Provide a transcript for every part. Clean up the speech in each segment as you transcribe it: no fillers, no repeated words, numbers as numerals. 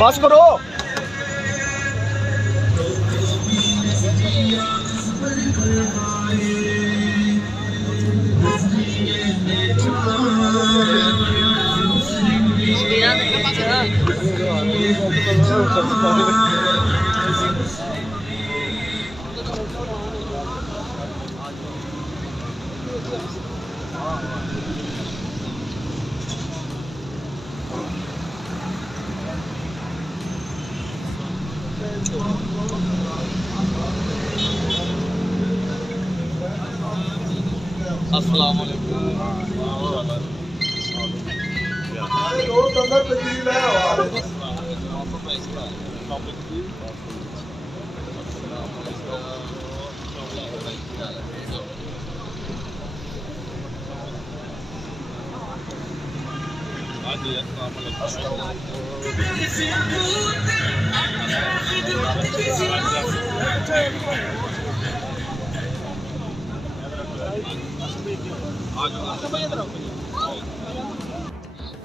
बस करो। अस्सलाम वालेकुम।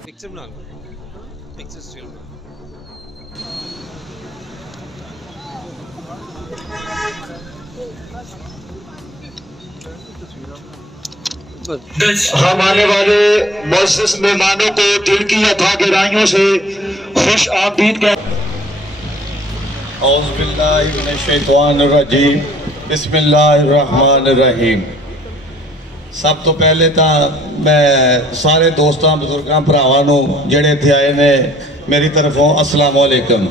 फिक्स बना लो, फिक्स स्टील हम आने वाले मुअज़्ज़िज़ मेहमानों को दिल की अथा गहराइयों से खुश आमदीद कहते हैं। औज़ु बिल्लाहि मिनश शैतानिर रजीम, बिस्मिल्लाहिर रहमानिर रहीम। सब तो पहले तो मैं सारे दोस्तों बुजुर्गों भरावां नूं जिहड़े इत्थे आए ने मेरी तरफों अस्सलाम वालेकुम।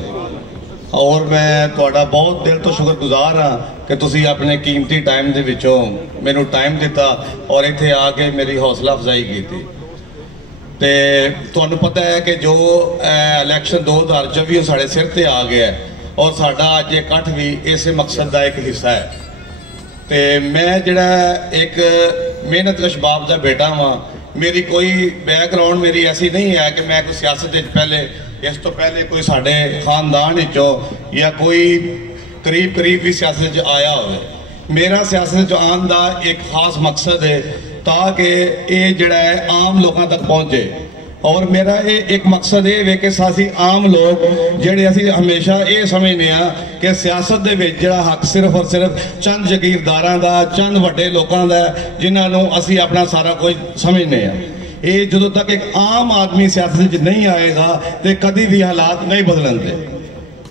और मैं तुहाडा बहुत दिल तो शुक्रगुजार हाँ कि तुसी अपने कीमती टाइम दे विचों मैनूं टाइम दिता और इत्थे आके मेरी हौसला अफजाई की। ते तुहानूं पता है कि जो इलैक्शन 2024 साढ़े सिर ते आ गया है और साडा अज इकट्ठ भी इस मकसद का एक हिस्सा है। तो मैं जिहड़ा एक मेहनतकश बाप का बेटा हाँ, मेरी कोई बैकग्राउंड मेरी ऐसी नहीं है कि मैं कोई सियासत पहले इस तो पहले कोई साढ़े खानदान या कोई करीब करीब भी सियासत आया हो। मेरा सियासत आने का एक खास मकसद है ताकि ये जिहड़ा है आम लोगों तक पहुँचे। और मेरा ये एक मकसद ये वे कि असी आम लोग जिहड़े असी हमेशा ये समझने कि सियासत दे विच जिहड़ा हक सिर्फ और सिर्फ चंद जगीरदारां दा, चंद वड्डे लोगों का, जिन्होंने असी अपना सारा कुछ समझने ये जो तक एक आम आदमी सियासत नहीं आएगा तो कभी भी हालात नहीं बदलते।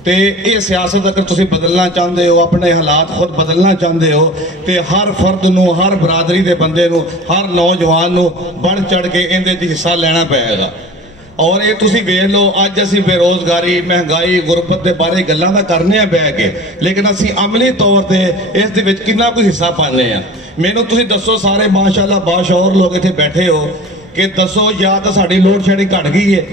तो ये सियासत अगर तुम बदलना चाहते हो, अपने हालात खुद बदलना चाहते हो, तो हर फर्द नूं, हर बरादरी के बंदे नूं, हर नौजवान नूं बढ़ चढ़ के इहदे हिस्सा लेना पेगा। और ये तुसीं वेख लो, अज असीं बेरोजगारी, महंगाई, गुरबत के बारे गल्लां तां करने बह के, लेकिन असीं अमली तौर पर इस दे विच कितना कुछ हिस्सा पाने आ। मैनूं तुसीं दसो, सारे माशाअल्लाह बाशऊर लोग इत्थे बैठे हो कि दसो या तो साड़ी लोड शेडिंग घट गई है,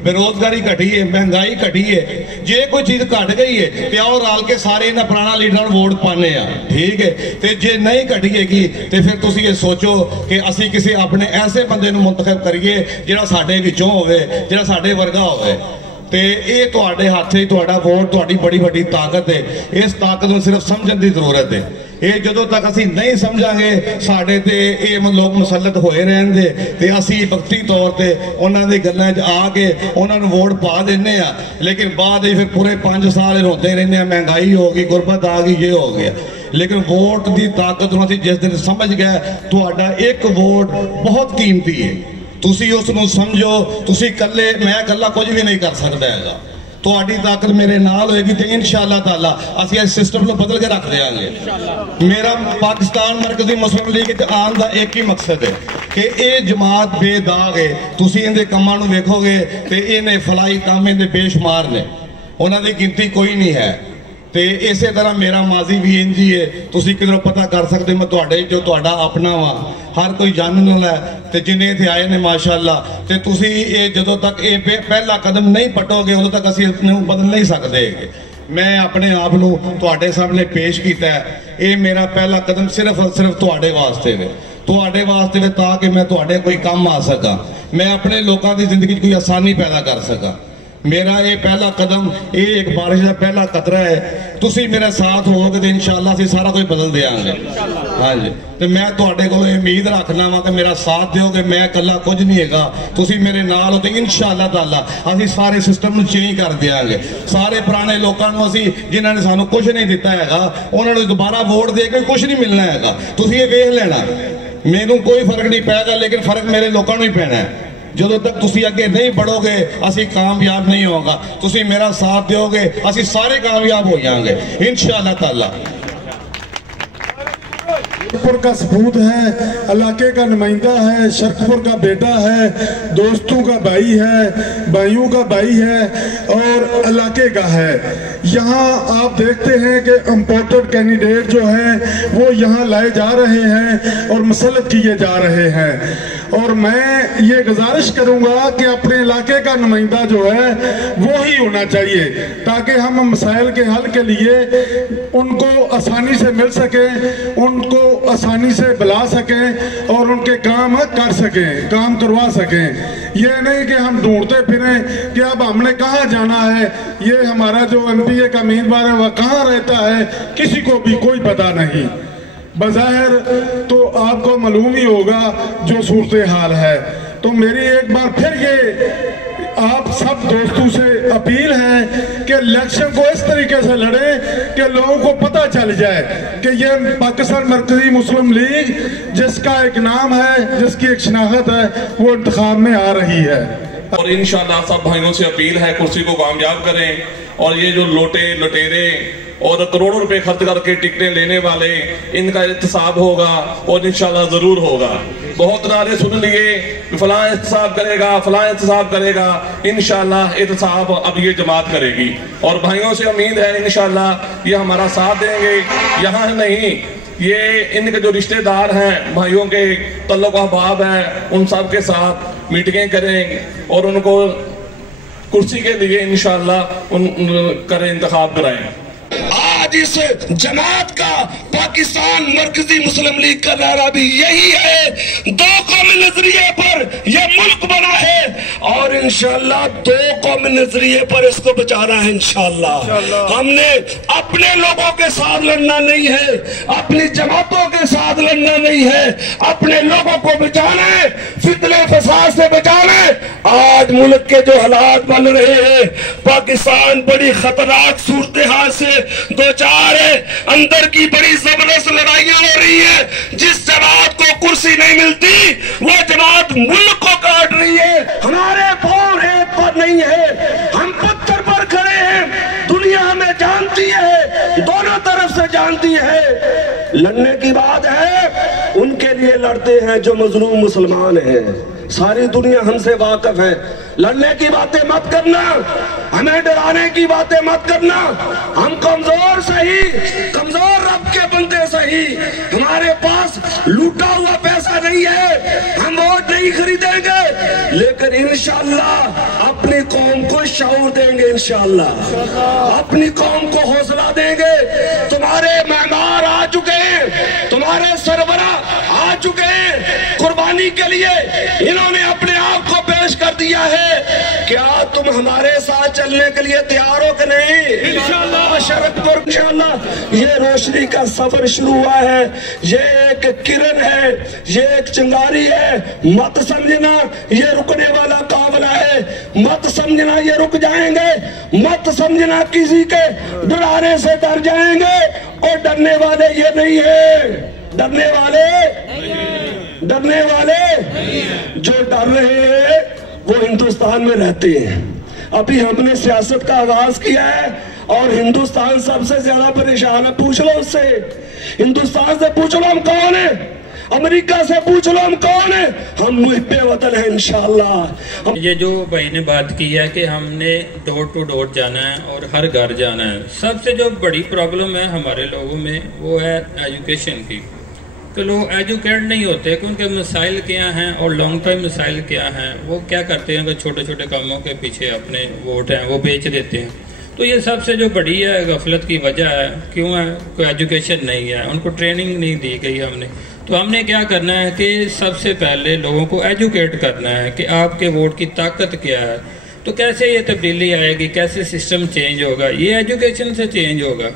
बेरोजगारी घटी है, महंगाई घटी है। जे कोई चीज़ घट गई है तो आओ रल के सारे इन्हां पुराना लीडर वोट पाने ठीक है। तो जे नहीं घटी हैगी तो फिर तुसीं ये सोचो कि असीं किसी अपने ऐसे बंदे नूं मुंतखब करिए जिहड़ा साडे विचों होवे, जिहड़ा साडे वर्गा होवे। तो ये तुहाडे हत्थ ही तुहाडा वोट, तुहाडी बड़ी वड्डी ताकत है। इस ताकत नूं सिर्फ समझण दी जरूरत है। ये जो तक असी नहीं समझांगे साढ़े ते ये लोग मुसलत होए रहंदे ते असी वक्ती तौर पर उन्होंने गल्लां च आके उन्होंने वोट पा देने आ, लेकिन बाद फिर पूरे 5 साल रोते रहने, महंगाई हो गई, गुरबत आ गई, ये हो गया। लेकिन वोट की ताकत नूं असीं जिस दिन समझ गए, तुहाडा एक वोट बहुत कीमती है। तुसीं उस नूं समझो, तुसीं कल्ले, मैं कल्ला कुछ भी नहीं कर सकदा हैगा। तुहाडी ताकत मेरे नाल होएगी तो इंशाअल्लाह ताला असीं इस सिस्टम को बदल के रख देंगे। मेरा पाकिस्तान मरकजी मुस्लिम लीग आने का एक ही मकसद है कि ये जमात बेदाग है। तुसीं इहदे कामां नूं वेखोगे तो इन्हें फलाई काम इहदे बेशुमार ने, उन्होंने गिनती कोई नहीं है। तो इस तरह मेरा माजी भी इंज ही है। तुसीं किधरों पता कर सकते, मैं तुहाडे जो तुहाडा अपना वा, हर कोई जानने वाला है। तो जिन्हें इत्थे आए ने माशाअल्लाह, तो तुसीं ये जदों तक ये पहला कदम नहीं पटोगे उदों तक असीं इसनूं बदल नहीं सकते। मैं अपने आप नूं तुहाडे सामने पेश किया है। ये मेरा पहला कदम सिर्फ और सिर्फ तुहाडे वास्ते वे, तुहाडे वास्ते वे, ताकि मैं तुहाडे कोई काम आ सका, मैं अपने लोगों की जिंदगी कोई आसानी पैदा कर सका। मेरा ये पहला कदम, ये एक बारिश का पहला कतरा है। तुसीं मेरे साथ होगे तो इंशाअल्लाह असीं सारा कुछ बदल देंगे। हाँ जी, तो मैं तुहाडे कोलों उम्मीद रखना वा कि मेरा साथ दोगे। मैं इकल्ला कुछ नहीं हैगा, तुसीं मेरे नाल हो, तो इंशाअल्लाह ताला असीं सारे सिस्टम नूं चेंज कर देंगे। सारे पुराने लोगों नूं असीं जिन्हां ने सानूं कुछ नहीं दिता हैगा, उन्हां नूं दोबारा वोट दे के कुछ नहीं मिलना हैगा। तुसीं ये वेख लेना, मैनूं कोई फर्क नहीं पैगा, लेकिन फर्क मेरे लोगों नूं ही पैना है। जो तक तुसी अगे नहीं बढ़ोगे असी कामयाब नहीं होगा। तुसी मेरा साथ दोगे, असी सारे कामयाब हो जाएंगे इंशाअल्लाह ताला। शरकपुर का सपूत है, इलाके का नुमाइंदा है, शरकपुर का बेटा है, दोस्तों का भाई है, भाइयों का भाई है और इलाके का है। यहाँ आप देखते हैं कि इम्पोर्टेड कैंडिडेट जो हैं वो यहाँ लाए जा रहे हैं और मुसल्लत किए जा रहे हैं। और मैं ये गुजारिश करूँगा कि अपने इलाके का नुमाइंदा जो है वो ही होना चाहिए, ताकि हम मसाइल के हल के लिए उनको आसानी से मिल सकें, उनको आसानी से बुला सकें और उनके काम कर सकें, काम करवा सकें। ये नहीं कि हम ढूंढते फिरें कि अब हमने कहाँ जाना है, ये हमारा जो MPA का उम्मीदवार है वह कहाँ रहता है, किसी को भी कोई पता नहीं। बज़ाहिर तो आपको मालूम ही होगा जो सूरत हाल है। तो मेरी एक बार फिर ये आप सब दोस्तों से अपील है कि इलेक्शन को इस तरीके से लड़े कि लोगों को पता चल जाए कि ये पाकिस्तान मरकजी मुस्लिम लीग जिसका एक नाम है, जिसकी एक शनाख्त है, वो इंतखाब में आ रही है। और इंशाअल्लाह सब भाइयों से अपील है कुर्सी को कामयाब करें। और ये जो लोटे लुटेरे और करोड़ों रुपए खर्च करके टिकटें लेने वाले, इनका एहतसाब होगा और इंशाल्लाह जरूर होगा। बहुत नारे सुन लिए, फलां एहतसाब करेगा, फलां एहतसाब करेगा, इंशाल्लाह एहतसाब अब ये जमात करेगी। और भाइयों से उम्मीद है इंशाल्लाह ये हमारा साथ देंगे। यहाँ नहीं, ये इनके जो रिश्तेदार हैं, भाइयों के तल्लुक अहबाब हैं, उन सब के साथ मीटिंगें करें और उनको कुर्सी के लिए इंशाल्लाह उन करें, इंतखाब कराएं। आज इस जमात का पाकिस्तान मरकजी मुस्लिम लीग का नारा भी यही है, दो कौमी नजरिए पर यह मुल्क बना है और इंशाल्लाह दो कौमी नजरिए पर इसको बचाना है इंशाल्लाह। हमने अपने लोगों के साथ लड़ना नहीं है, अपनी जमातों के साथ लड़ना नहीं है, अपने लोगों को बचाना है, फितने फसाद से बचाना है। आज मुल्क के जो हालात बन रहे हैं, पाकिस्तान बड़ी खतरनाक सूरत हाल से दो चार है, अंदर की बड़ी जबरदस्त लड़ाइयां हो रही है। जिस जमात को कुर्सी नहीं मिलती वो जमात मुल्क को काट रही है। हमारे पांव रेत पर नहीं है, हम पत्थर पर खड़े हैं। दुनिया हमें जानती है, दोनों तरफ से जानती है। लड़ने की बात है, उनके लिए लड़ते हैं जो मजलूम मुसलमान हैं। सारी दुनिया हमसे वाकिफ है। लड़ने की बातें मत करना, हमें डराने की बातें मत करना। हम कमजोर सही, कमजोर रब के बंदे सही, हमारे पास लूटा हुआ पैसा नहीं है, हम वोट नहीं खरीदेंगे, लेकिन इंशाअल्लाह अपनी कौम को शऊर देंगे, इंशाअल्लाह अपनी कौम को हौसला देंगे। तुम्हारे मेहमान आ चुके हैं, तुम्हारे सरबरा आ चुके हैं कुर्बानी के लिए, इन्होंने अपने आप को पेश कर दिया है। क्या तुम हमारे साथ चलने के लिए तैयार हो कि नहीं? इंशाअल्लाह शरकपुर इंशाअल्लाह ये रोशनी का सफर शुरू हुआ है, ये एक किरण है, ये एक चिंगारी है। मत समझना ये रुकने वाला काफिला है, मत समझना ये रुक जाएंगे, मत समझना किसी के डराने से डर जाएंगे। और डरने वाले ये नहीं है, डरने वाले जो डर रहे हैं वो हिंदुस्तान में रहते हैं। अभी हमने सियासत का आगाज किया है और हिंदुस्तान सबसे ज्यादा परेशान है। पूछ लो उससे, हिंदुस्तान से पूछ लो हम कौन है, अमेरिका से पूछ लो हम कौन है, हम मुहिब्बे वतन है इंशाअल्लाह। ये जो भाई ने बात की है कि हमने डोर टू डोर जाना है और हर घर जाना है। सबसे जो बड़ी प्रॉब्लम है हमारे लोगों में वो है एजुकेशन की, कि लोग एजुकेट नहीं होते कि उनके मसाइल क्या हैं और लॉन्ग टर्म मसाइल क्या हैं। वो क्या करते हैं कि छोटे छोटे कामों के पीछे अपने वोट हैं वो बेच देते हैं। तो ये सबसे जो बड़ी है गफलत की वजह है, क्यों है, कोई एजुकेशन नहीं है, उनको ट्रेनिंग नहीं दी गई हमने। तो हमने क्या करना है कि सबसे पहले लोगों को एजुकेट करना है कि आपके वोट की ताकत क्या है। तो कैसे ये तब्दीली आएगी, कैसे सिस्टम चेंज होगा, ये एजुकेशन से चेंज होगा।